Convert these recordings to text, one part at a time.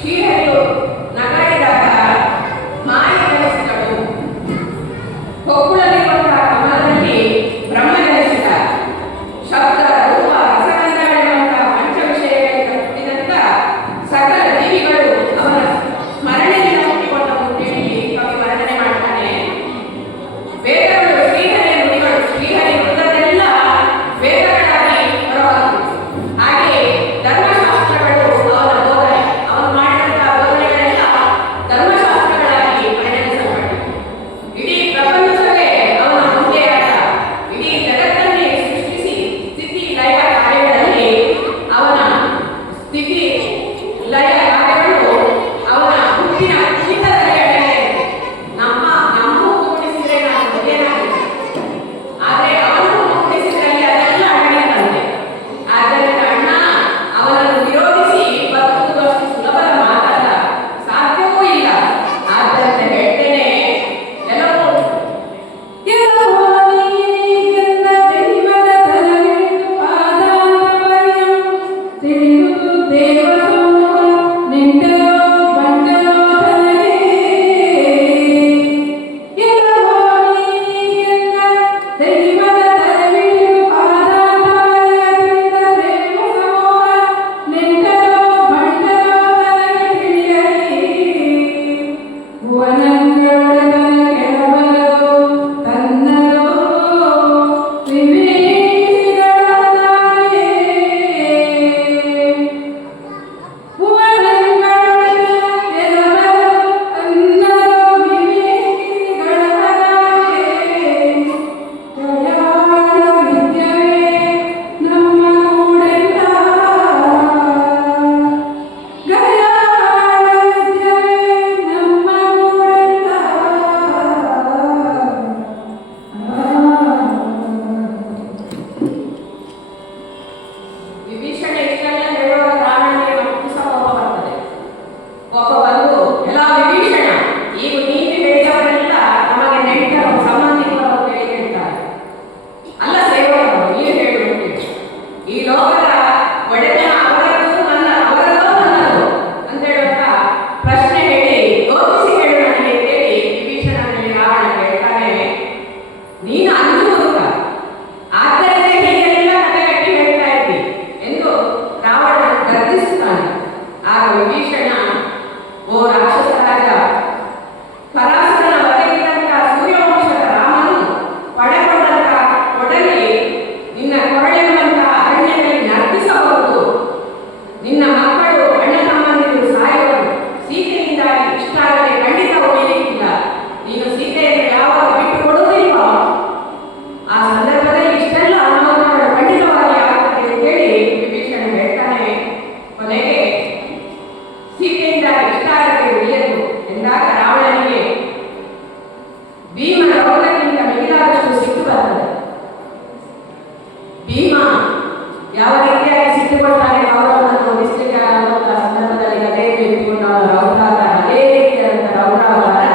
ಶ್ರೀಹರಿಯು ನಗಾಡಿದಾಗ ಮಾಯ ಜನಿಸಿದಳು. ಕೊಕ್ಕುಳಲ್ಲಿರುವಂತಹ ಕಮಲದಲ್ಲಿ ಬ್ರಹ್ಮ ಜನಿಸಿದ. ಶಬ್ದ ರೂಪ ರಸಗಂಧಗಳಿರುವಂತಹ ಪಂಚ ವಿಷಯಗಳಿಗೆ ಕಟ್ಟಿದಂತ ಸಕಲ ಜೀವಿಗಳು ಅವರ ಸ್ಮರಣೆಯಿಂದ ಹುಟ್ಟಿಕೊಂಡವು ಅಂತೇಳಿ ಕವಿ ವರ್ಣನೆ ಮಾಡ್ತಾನೆ. ವೇದಗಳು ಶ್ರೀಹರಿಯ ನುಡಿಗಳು, ಶ್ರೀಹರಿ ನುಡಿದೆಲ್ಲ ವೇದಗಳಾಗಿ ಹೊರಬಂತು. ಹಾಗೆ ಧರ್ಮಶಾಸ್ತ್ರಗಳು ಅವನ ಬೋಧನೆ, ಅವನು ಮಾಡಿದಂತಹ ಬೋಧನೆಗಳೆಲ್ಲ ಧರ್ಮಶಾಸ್ತ್ರಗಳಾಗಿ ಪರಿಣಮಿಸಲ್ಪಟ್ಟಿತು. ಇಡೀ ಪ್ರಪಂಚವೇ ಅವನ ಮುಂದೆಯಾದ. ಇಡೀ ಜಗತ್ತನ್ನೇ ಸೃಷ್ಟಿಸಿ ಸ್ಥಿತಿ ಲಯ ಕಾರ್ಯಗಳಲ್ಲಿ ಅವನ ಸ್ಥಿತಿ ಲಯ ಕಾರ್ಯಗಳು ಅವನ ಹುಟ್ಟಿನ ಕುಣಿತದಲ್ಲಿ ನಮ್ಮೂ ಕುಣಿಸಿದ್ರೆ ನಾವು ಮದುವೆನಾಗಿದೆ, ಆದರೆ ಅವನು ಕುಣಿಸಿದ್ರಲ್ಲಿ ಅದೆಲ್ಲ ಅಡಗಿದಂತೆ. ಆದ್ದರಿಂದ ಅಣ್ಣ ಅವನನ್ನು ವಿರೋಧಿಸಿ ಬದುಕುವುದು ಅಷ್ಟು ಸುಲಭದ ಮಾತಲ್ಲ, ಸಾಧ್ಯವೂ ಇಲ್ಲ. ಆದ್ದರಿಂದ ಹೇಳ್ತೇನೆ, ಎಲ್ಲವೂ ವಿಭೀಷಣ ಇಷ್ಟೆಲ್ಲ ಹೇಳುವಾಗ ರಾವಣನಿಗೆ ಮತ್ತು ಸಹ ಕೋಪ ಬರ್ತದೆ. ಕೋಪ ಬಂದು, ಎಲ್ಲ ವಿಭೀಷಣ, ಈಗ ನೀನು ಹೇಳಿದವರೆಲ್ಲ ನಮಗೆ ನೆಂಟರು ಸಂಬಂಧಿಕರು ಅಂತ ಹೇಳಿ ಹೇಳ್ತಾರೆ. ಅಲ್ಲ ಸೇವಕರು, ನೀನು ಹೇಳು ಅಂತೇಳಿ. ಈ ಲೋಕದ ಒಡೆತನ ಅವರದ್ದು ಅವರದೋ ನನ್ನದು ಅಂತ ಹೇಳುವಂತ ಪ್ರಶ್ನೆ ಹೇಳಿ ಯೋಚಿಸಿ ಹೇಳು ನನಗೆ ಅಂತೇಳಿ ವಿಭೀಷಣನಲ್ಲಿ ರಾವಣ ಹೇಳ್ತಾನೆ. ನೀನು ಅಂಜು ಹುಡುಗ, ಆದ್ದರಿಂದ ಹೀಗೆಲ್ಲ ಕಥೆಗಟ್ಟಿ ಹೇಳ್ತಾ ಇದ್ದಿ ಎಂದು ರಾವಣ ಗರ್ಜಿಸುತ್ತಾನೆ. ಆಗ ವಿಭೀಷಣ, ಓ ರಾಕ್ಷಸ ರಾಜ, ಪರಾಶರನ ಒದಗಿದಂತಹ ಸೂರ್ಯವಂಶದ ರಾಮನು ಪಡೆಕೊಂಡಂತಹ ಕೊಡಲಿ ನಿನ್ನ ಕೊರಳೆನ್ನುವಂತಹ ಅರಣ್ಯದಲ್ಲಿ ನರ್ತಿಸಬಹುದು. ನಿನ್ನ ಮಕ್ಕಳು ಅಣ್ಣ ತಮ್ಮಂದಿರು ಸಾಯುವರು. ಸೀತೆಯಿಂದಾಗಿ ಇಷ್ಟಾಗದೆ ಖಂಡಿತ ಉಳಿಯಲಿಕ್ಕಿಲ್ಲ. ನೀನು ಸೀತೆಯನ್ನು ಯಾವಾಗ ಬಿಟ್ಟು ಕೊಡುವುದಿಲ್ವೋ ಆ ಸಂದರ್ಭದಲ್ಲಿ ಇಷ್ಟೆಲ್ಲ ಅನುಭವಗಳು ಖಂಡಿತವಾಗಿ ಆಗುತ್ತದೆ ಅಂತೇಳಿ ವಿಭೀಷಣ ಹೇಳ್ತಾನೆ. ಕೊನೆಗೆ ಸೀತೆಯಿಂದ ಇಷ್ಟಾಗದೆ ಉಳಿಯದು ಎಂದಾಗ ರಾವಣನಿಗೆ ಭೀಮನ ರೋಗಕ್ಕಿಂತ ಮಿಗಿಲಾದಷ್ಟು ಸಿಟ್ಟು ಬರ್ತದೆ. ಭೀಮ ಯಾವ ರೀತಿಯಾಗಿ ಸಿಟ್ಟುಕೊಳ್ತಾನೆ ಗೌರವವನ್ನು ಉಳಿಸಲಿಕ್ಕೆ ಆಗುವಂತಹ ಸಂದರ್ಭದಲ್ಲಿ ಗದೆಯನ್ನು ಎತ್ತಿಕೊಂಡು ಅವನ ರೌದ್ರಾವತಾರ, ಅದೇ ರೀತಿಯಾದಂಥ ರೌದ್ರಾವತಾರ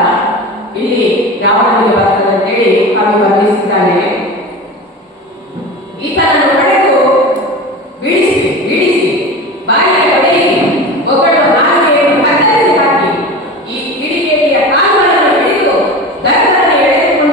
ಇಲ್ಲಿ ರಾವಣನಿಗೆ ಬರ್ತದೆ ಅಂತೇಳಿ ಕವಿ ವರ್ಣಿಸಿದ್ದಾನೆ. ಈತನನ್ನು ಪಡೆದು ಬಿಡಿಸಿ ಬಾಯಿಯ ಹೊಡೆಯಿರಿ, ಒಬ್ಬಳು ನಾಲಿಗೆಯನ್ನು ಕತ್ತರಿಸಿ ಹಾಕಿ ಈ ಕಿಡಿಗೇಡಿಯ ಕಾಲುಗಳನ್ನು ಹಿಡಿದು ದರ್ಶನ ಎಳೆದುಕೊಂಡು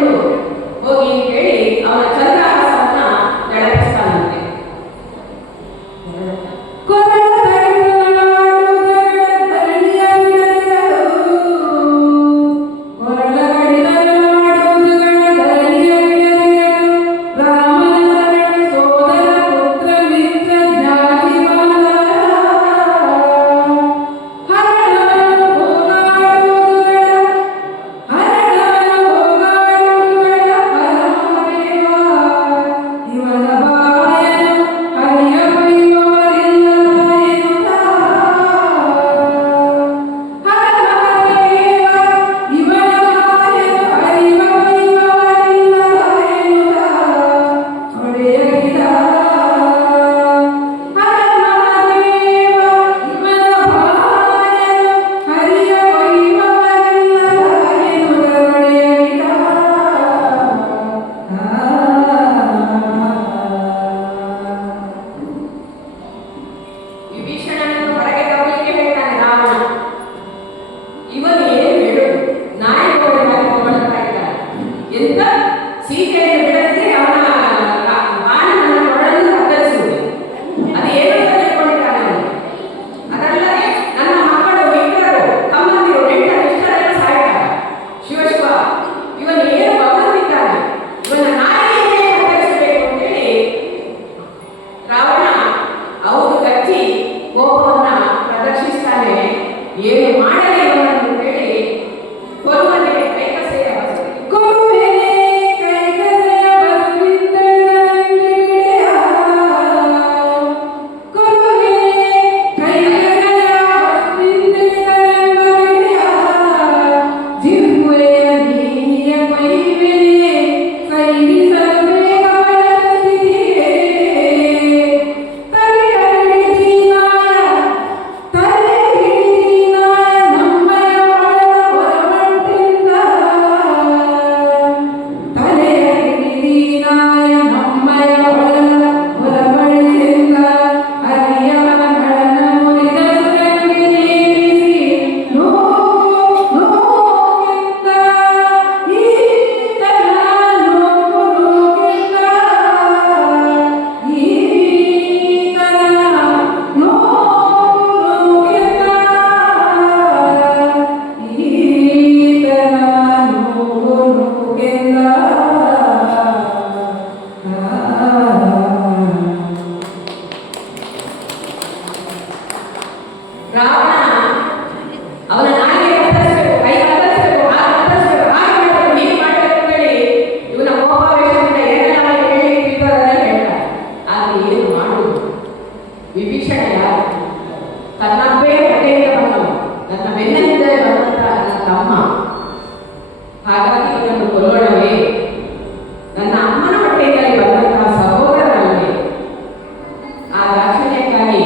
ಅವನ ನಾಲಿಗೆ ಕತ್ತರಿಸಬೇಕು, ಕೈ ಕತ್ತರಿಸಬೇಕು, ಆ ಕತ್ತರಿಸಬೇಕು, ಹಾಗೆ ಮಾಡಬೇಕು, ಹೀಗೆ ಮಾಡಬೇಕು ಅಂತೇಳಿ ಇವನ ಕೋಪಾವೇಶದಿಂದ ಏನೆಲ್ಲ ಹೇಳಿ ಅದನ್ನೇ ಹೇಳ್ತಾರೆ. ಆದರೆ ಏನು ಮಾಡುವುದು? ವಿಭೀಷಣ ಯಾರು? ತನ್ನಬ್ಬೇ ಹೊಟ್ಟೆಯಿಂದ ಬಂದವ, ನನ್ನ ಬೆನ್ನಿಂದಲೇ ಬಂದಂತ ನನ್ನ ತಮ್ಮ. ಹಾಗಾಗಿ ಇವನನ್ನು ಕೊಲ್ಲೋಣವೇ? ನನ್ನ ಅಮ್ಮನ ಹೊಟ್ಟೆಯಲ್ಲಿ ಬಂದಂತಹ ಸಹೋದರನಲ್ಲವೇ? ಆ ದಾಕ್ಷಿಣ್ಯಕ್ಕಾಗಿ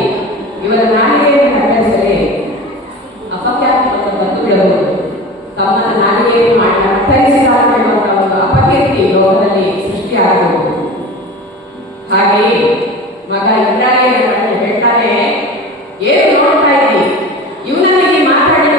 ಇವರ ನಾಲಿಗೆಯನ್ನು ಕತ್ತರಿಸಲೇ ಅಪಖ್ಯಾತಿ ಬಂದು ಬಿಡಬಹುದು. ತಮ್ಮನ ನಾಲಿಗೆಯನ್ನು ಮಾಡಿ ಕತ್ತರಿಸಿದಾಗ ಎನ್ನುವಂತಹ ಒಂದು ಅಪಕೀರ್ತಿ ಲೋಕದಲ್ಲಿ ಸೃಷ್ಟಿಯಾಗಬಹುದು. ಹಾಗೆಯೇ ಮಗ ಇಂದ್ರಾಣಿಯನ್ನು ಹೇಳ್ತಾನೆ, ಏನು ನೋಡ್ತಾ ಇದ್ದಿ? ಇವನಲ್ಲಿ ಮಾತಾಡಿದ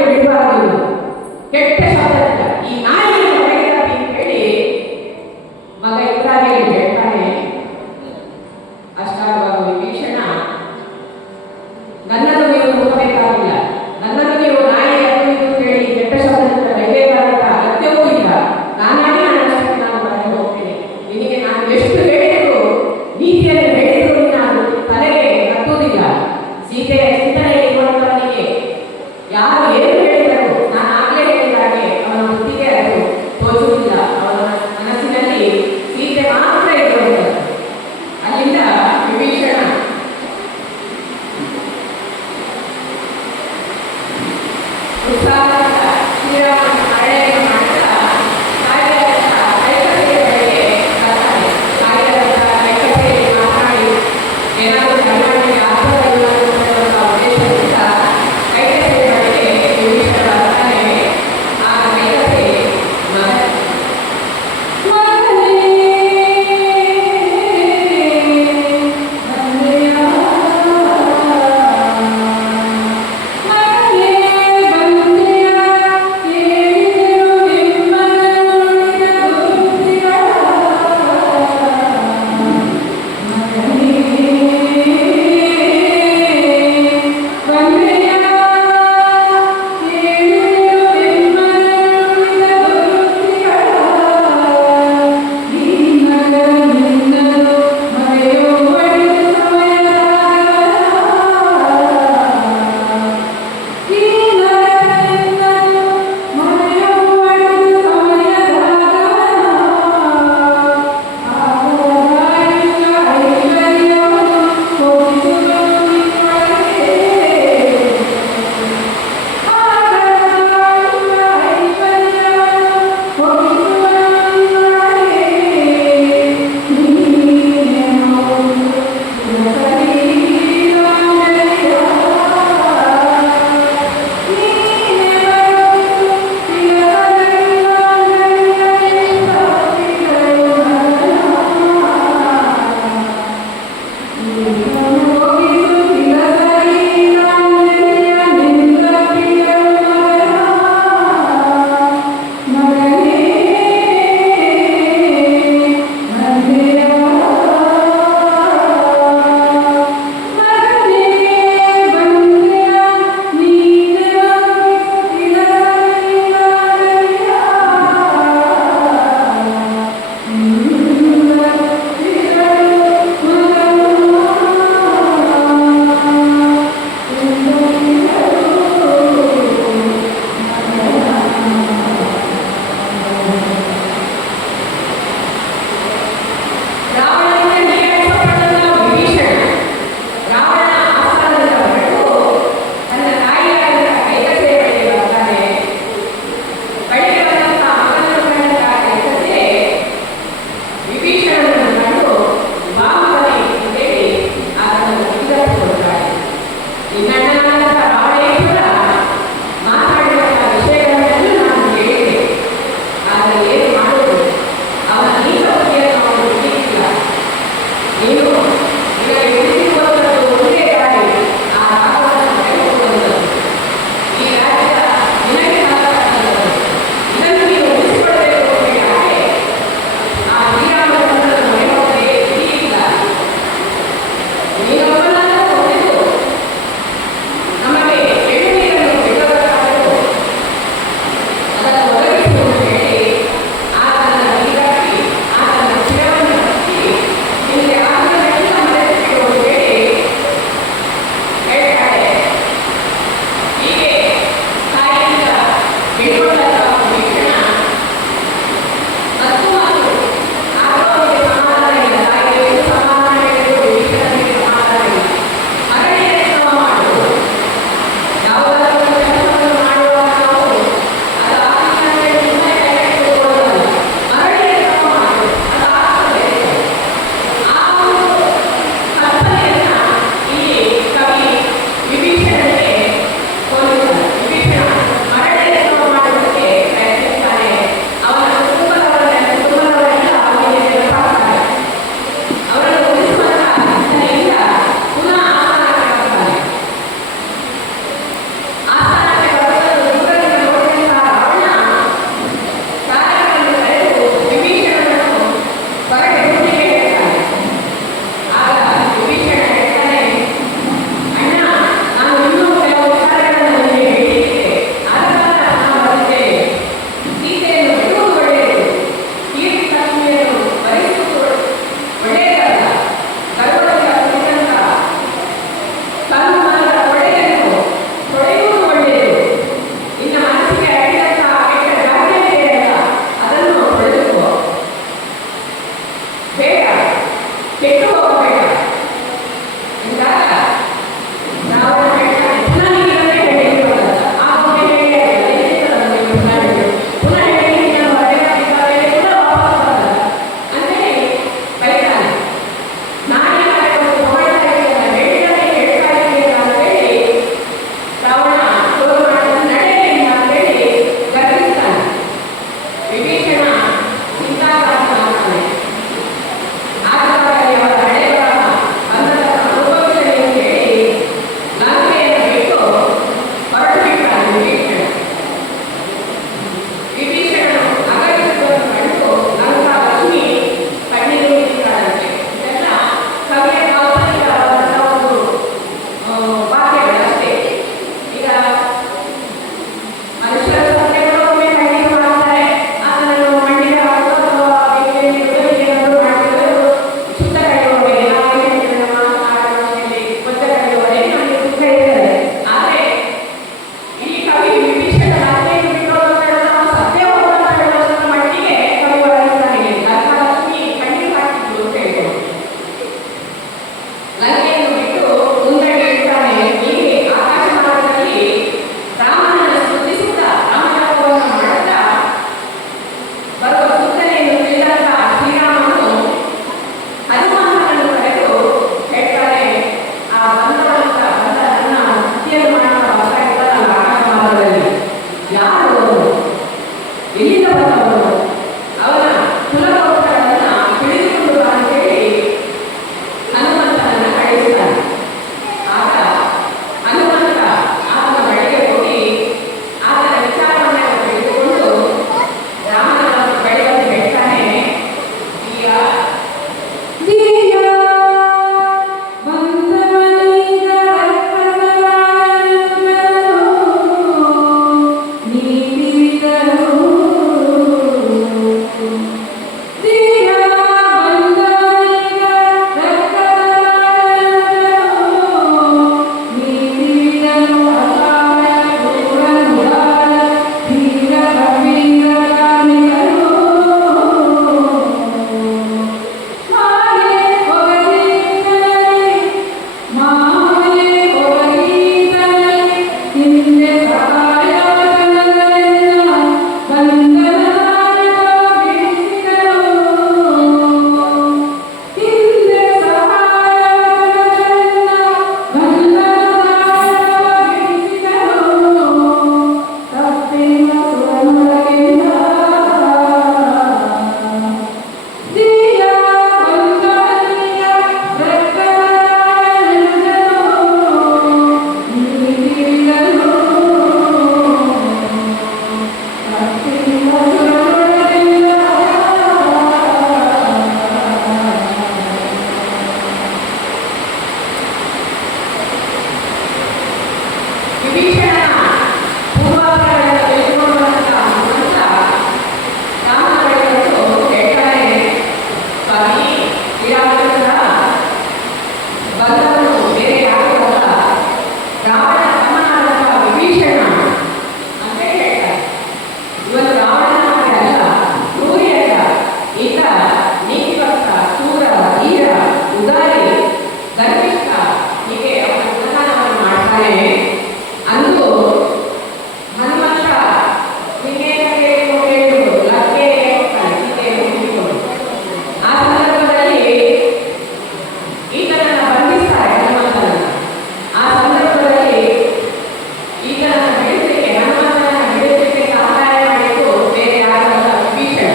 ಈತನನ್ನು ಬಿಡಿಸಲಿಕ್ಕೆ, ಹನುಮಂತನನ್ನು ಬಿಡಿಸಲಿಕ್ಕೆ ಸಹಾಯ ಮಾಡಿದ್ದು ಬೇರೆ ಯಾರಲ್ಲ, ವಿಭೀಷಣ.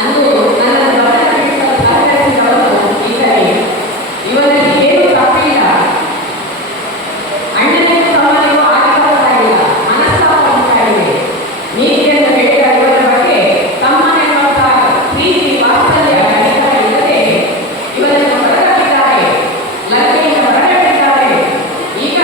ಅಂದು ನನ್ನನ್ನು ಗಮನ ಬಿಡಿಸಲು ಸಹಕರಿಸಿದವನು ಈತನೇ. ಇವನಲ್ಲಿ ಏನೂ ತಪ್ಪಿಲ್ಲ. ಅಣ್ಣನಿಗೂ ತಮ್ಮನಿಗೂ ಆಘಾತವಾಗಿಲ್ಲ, ಮನಸ್ತಾಪ ಉಂಟಾಗಿದೆ. ನೀತಿಯನ್ನು ಹೇಳಿದ ಇವರ ಬಗ್ಗೆ ತಮ್ಮನೆನ್ನುವಂತಹ ಪ್ರೀತಿ ವಾತ್ಸಲ್ಯ ಇಲ್ಲದೆ ಇವರನ್ನು ಹೊರಗಟ್ಟಿದ್ದಾರೆ, ಲಂಕೆಯಿಂದ ಹೊರಗಟ್ಟಿದ್ದಾರೆ. ಈಗ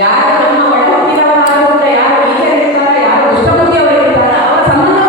ಯಾರು ನಮ್ಮ ಒಡ ಹುಟ್ಟಿದವರಾಗಿರುತ್ತಾರೆ, ಯಾರು ಟೀಚರ್ ಇರ್ತಾರೆ, ಯಾರು ದುಷ್ಟಬುದ್ಧಿಯವರಿರ್ತಾರೆ ಅವರ ಸಂಬಂಧ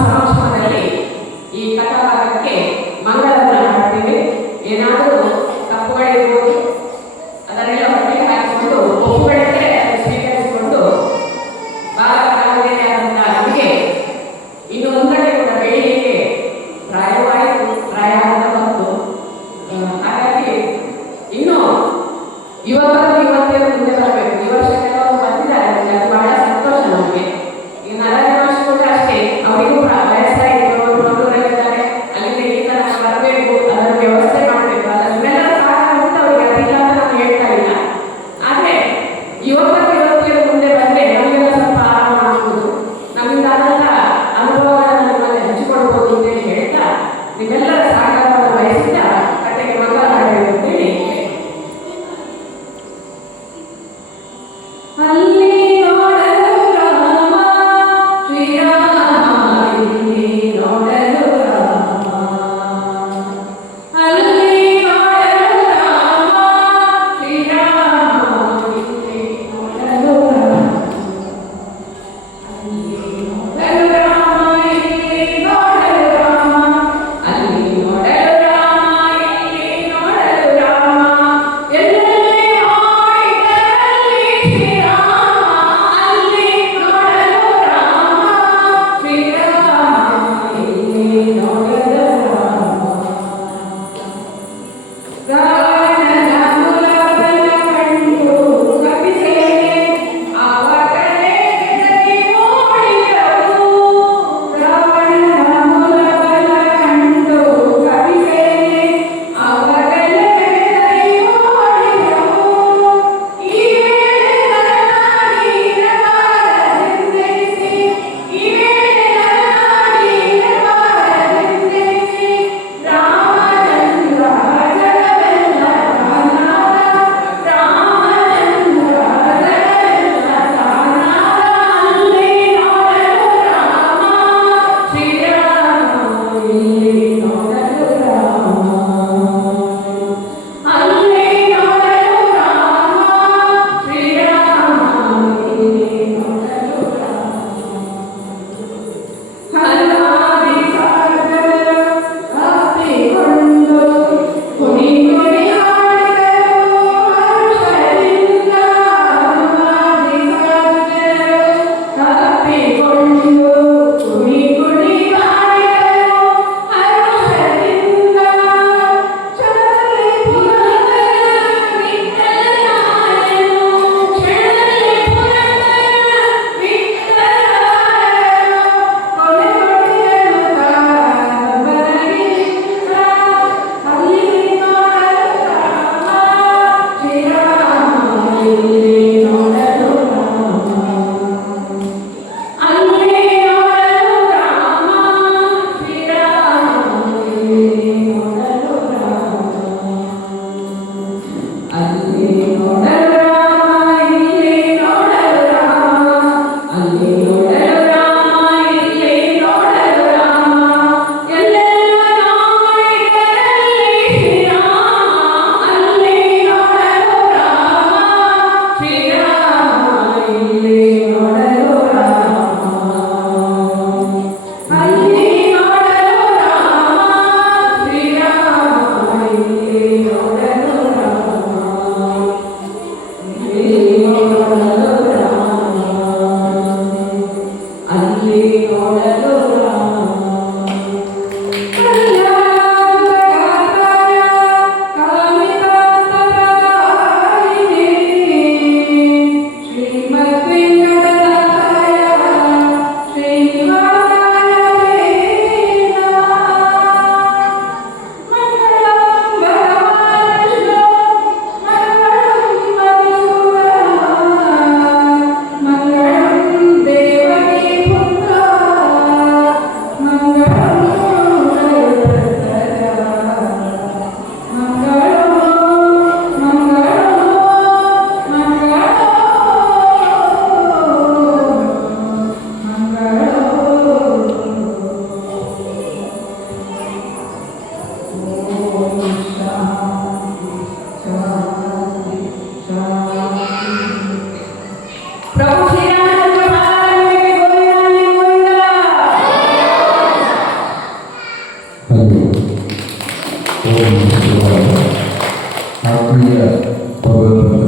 ಸಮಕ್ಷಮದಲ್ಲಿ ಈ ಕಥಾಭಾಗಕ್ಕೆ ಮಂಗಳವನ್ನು ಹಾಡ್ತೀವಿ. ಏನಾದರೂ ತಪ್ಪುಗಳಿರ್ಬೋದು ಅದನ್ನೆಲ್ಲ ಹೊಟ್ಟೆಗೆ ಹಾಕಿಕೊಂಡು ಒಪ್ಪುಗಳಿದ್ರೆ ಅದನ್ನು ಸ್ವೀಕರಿಸಿಕೊಂಡು ಬಾಲಕಾಲವೇನೆ ಆದಂತಹ ನಮಗೆ ಇನ್ನು ಮುಂದೆ ಕೂಡ ಬೆಳೀಲಿಕ್ಕೆ ಪ್ರಾಯವಾಯಿತು, ಪ್ರಾಯ ಆದ ಬಂತು. ಹಾಗಾಗಿ ಇನ್ನು ಯುವಕರು ಯುವತಿಯರು ಮುಂದೆ ಬರಬೇಕು. ಈ ವರ್ಷ ಕೆಲವರು ಬಂದಿದ್ದಾರೆ, ಅದು ಬಹಳ ಸಂತೋಷ ನಮಗೆ. ಈಗ 4ನೇ ವರ್ಷ ಕೂಡ ಅಷ್ಟೇ ಅವರಿಗೂ ವಯಸ್ಸು ಆತ್ಮೀಯ ಪರ್ವತ